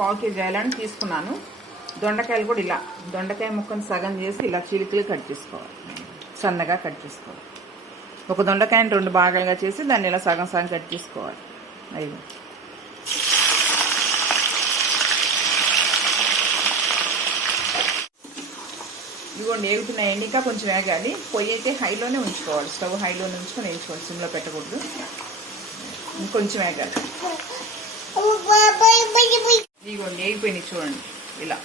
పావు KG oil తీసుకున్నాను. దొండకాయలు కూడా ఇలా దొండకాయ ముక్కను సగం చేసి ఇలా చిలుకలు కట్ చేసుకోవాలి, సన్నగా కట్ చేసుకోవాలి. ఒక దొండకాయని 2 భాగాలుగా చేసి దాన్ని ఇలా సగం సగం కట్ చేసుకోవాలి. అయ్యి ఇదిగోండి వేగుతున్నాయండి. ఇంకా కొంచెం వేగాలి. పొయ్యి అయితే హైలోనే ఉంచుకోవాలి, స్టవ్ హైలోనే ఉంచుకొని వేయించుకోవాలి, సిమ్లో పెట్టకూడదు. ఇంకొంచెం వేగాలి. ఇదిగోండి వేగిపోయినాయి చూడండి. ఇలా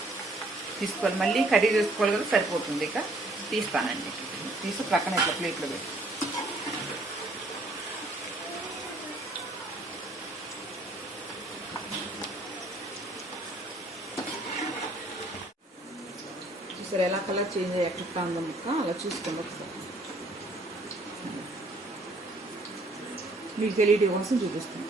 తీసుకోవాలి, మళ్ళీ కర్రీ చేసుకోవాలి కదా, సరిపోతుంది. ఇక తీస్తానండి, తీసి ప్రక్కన ఇట్లా ప్లేట్లో పెట్టి చూసారు ఎలా కలర్ చేంజ్ అయ్యి ఎట్లా ఉందో ముక్క, అలా చూసుకోండి ఒకసారి. మీకు తెలియటి కోసం చూపిస్తాను.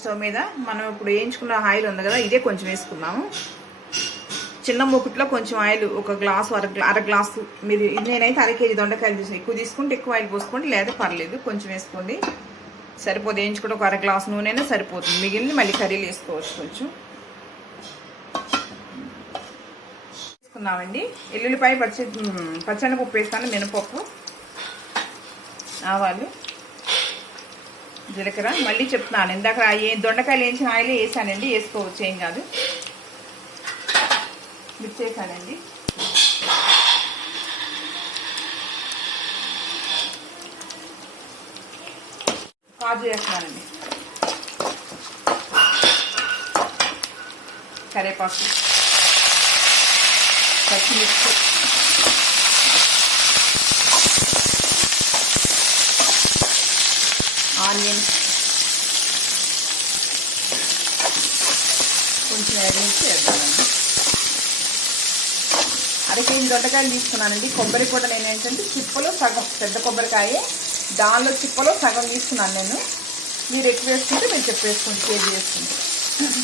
స్టవ్ మీద మనం ఇప్పుడు వేయించుకున్న ఆయిల్ ఉంది కదా, ఇదే కొంచెం వేసుకున్నాము. చిన్న మూకుట్లో కొంచెం ఆయిల్, ఒక గ్లాసు అర గ్లాసు. మీరు నేనైతే 1/2 కేజీ దొండకాయలు తీసి ఎక్కువ తీసుకుంటే ఎక్కువ ఆయిల్ పోసుకోండి, లేదా పర్లేదు, కొంచెం వేసుకోండి, సరిపోదు. వేయించుకుంటే ఒక 1/2 గ్లాసు నూనెనే సరిపోతుంది. మిగిలింది మళ్ళీ కర్రీలు వేసుకోవచ్చు. కొంచెం వేసుకున్నామండి. ఎల్లుల్లిపాయ పచ్చనపప్పు వేస్తాను, మినపప్పు, ఆవాలు, జీలకర్ర. మళ్ళీ చెప్తున్నాను, ఇందాక దొండకాయలు వేయించిన ఆయిల్ వేసానండి, వేసుకోవచ్చు, ఏం కాదు. మిక్స్ చేశానండి. కాజు వేస్తున్నానండి, కరివేపాకు, పచ్చిమిర్చి, ఆనియన్స్ కొంచెం వేగించి వేద్దామండి. 1/2 కేజీ దొండకాయలు తీసుకున్నానండి. కొబ్బరి కూడా నేను ఏంటంటే చిప్పలో సగం, పెద్ద కొబ్బరికాయ దానిలో చిప్పలో సగం తీసుకున్నాను నేను. మీరు ఎక్కువ వేసుకుంటే మీరు చెప్పు వేసుకోండి, కేజీ వేసుకుంటే.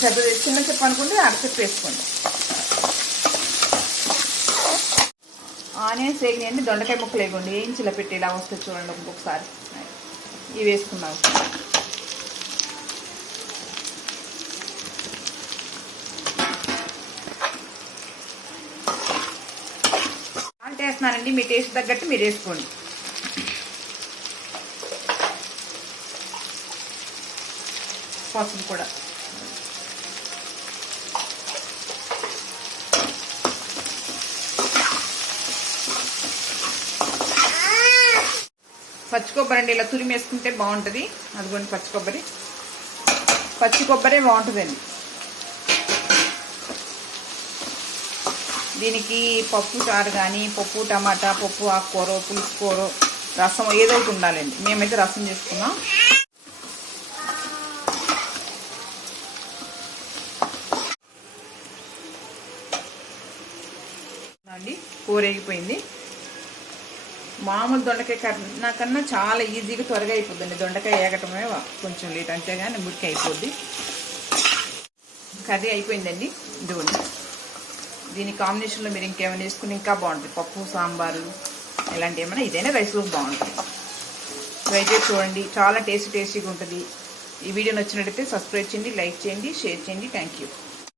పెద్ద చిన్న చెప్పు అనుకుంటే 1/2 చెప్పు వేసుకోండి. ఆనియన్స్ వేగినాయండి. దొండకాయ ముక్కలు వేయకండి, వేయించి ఇలా పెట్టి ఇలా వస్తే చూడండి ఒక్కొక్కసారి. ఇవి వేసుకున్నాం. సాల్ట్ వేస్తున్నానండి, మీ టేస్ట్ తగ్గట్టు మీరు వేసుకోండి. పసుపు కూడా. పచ్చి కొబ్బరి అండి, ఇలా తురిమి వేసుకుంటే బాగుంటుంది. అదిగోండి పచ్చి కొబ్బరే బాగుంటుందండి. దీనికి పప్పు చారు కానీ, పప్పు టమాటా, పప్పు ఆకుకూర, పులుసు కూర, రసం ఏదో ఒకటి ఉండాలండి. మేమైతే రసం చేసుకున్నాం. అండి కూర వేగిపోయింది. మామూలు దొండకాయ కన్నా చాలా ఈజీగా త్వరగా అయిపోద్దండి. దొండకాయ వేగటమే కొంచెం లేట్, అంతేగాని మురికి అయిపోద్ది. కర్రీ అయిపోయిందండి. ఇదిగోండి, దీని కాంబినేషన్లో మీరు ఇంకేమైనా వేసుకుని ఇంకా బాగుంటుంది. పప్పు, సాంబారు ఇలాంటి ఏమైనా, ఇదైనా రైస్లో బాగుంటుంది. ట్రై చేసి చూడండి, చాలా టేస్టీగా ఉంటుంది. ఈ వీడియో నచ్చినట్లయితే సబ్స్క్రైబ్ చేయండి, లైక్ చేయండి, షేర్ చేయండి. Thank you.